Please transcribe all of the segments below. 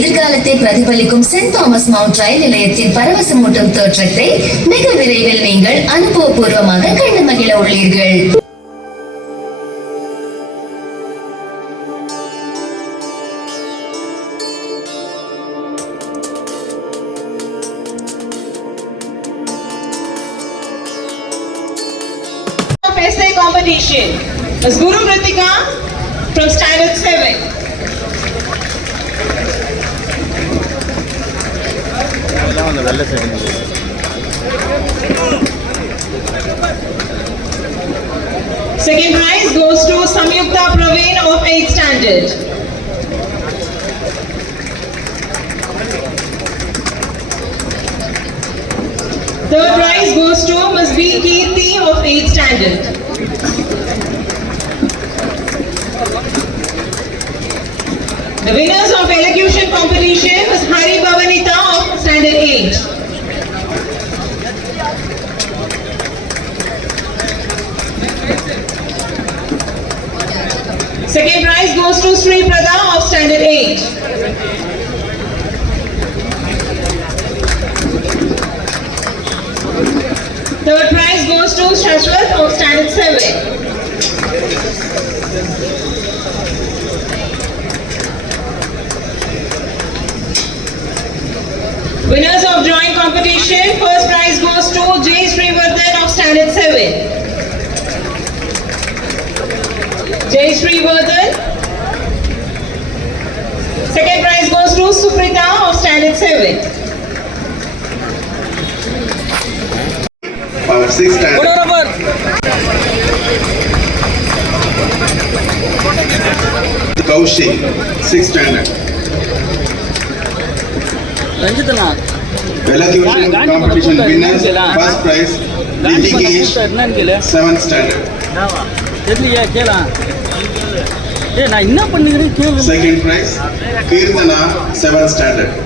எதிர்காலத்தை பிரதிபலிக்கும் send Thomas mount ரயில் நிலையத்தின் பரவசமூட்டும் தோற்றத்தை மிக விரைவில் நீங்கள் அனுபவபூர்வமாக கண்டு மகிழ உள்ளீர்கள் essay competition is Guru Pratika from Standard 7. Second prize goes to Samyukta Praveen of 8th standard. Third prize goes to Ms. B. Of 8th standard. The winners of elocution competition, 8. Second prize goes to Sri Prada of Standard 8. Third prize goes to Shashwat of Standard 7. competition. First prize goes to Jay Srivardhan of Standard 7. Jay Srivardhan. Second prize goes to Suprita of Standard 7. Six standard. Kaushi, six standard. Ranjitanath. Relativistic competition winners, first prize, Ritik Ish, 7th standard. தெரியலையா கேளா ஏ நான் என்ன பண்ணுகிறேன் கேளு second prize Keerthana 7th standard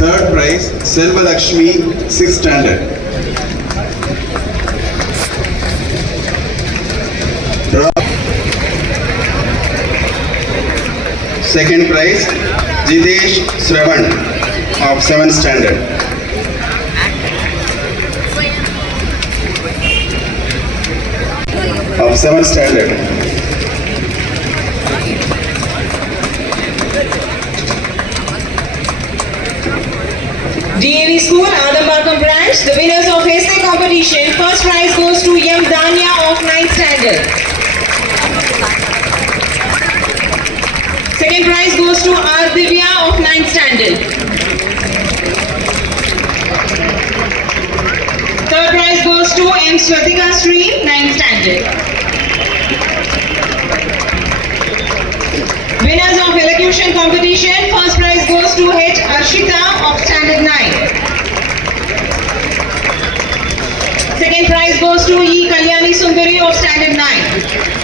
third prize selvalakshmi 6th standard Second prize, Jidesh Sravan of seventh standard. Of seventh standard. DAV School, Adambakam branch, the winners of essay competition, first prize goes to M. Danya of 9th standard. Second prize goes to R. Divya of 9th standard. Third prize goes to M. Swatika Sri, 9th standard. Winners of elocution competition, first prize goes to H. Arshita of standard 9. Second prize goes to E. Kalyani Sundari of standard 9.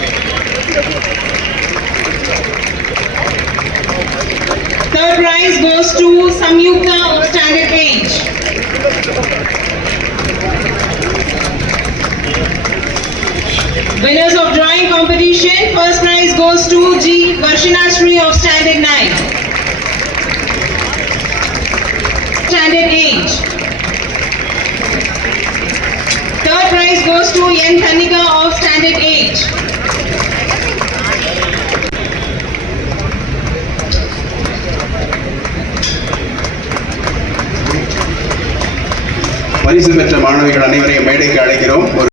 Third prize goes to Samyukta of standard 8. Winners of drawing competition, first prize goes to G. Varshina Sri of standard 9. Standard 8. Third prize goes to N. Kanika of standard 8. பரிசு பெற்ற மாணவிகள் அனைவரையும் மேடைக்கு அழைக்கிறோம் ஒரு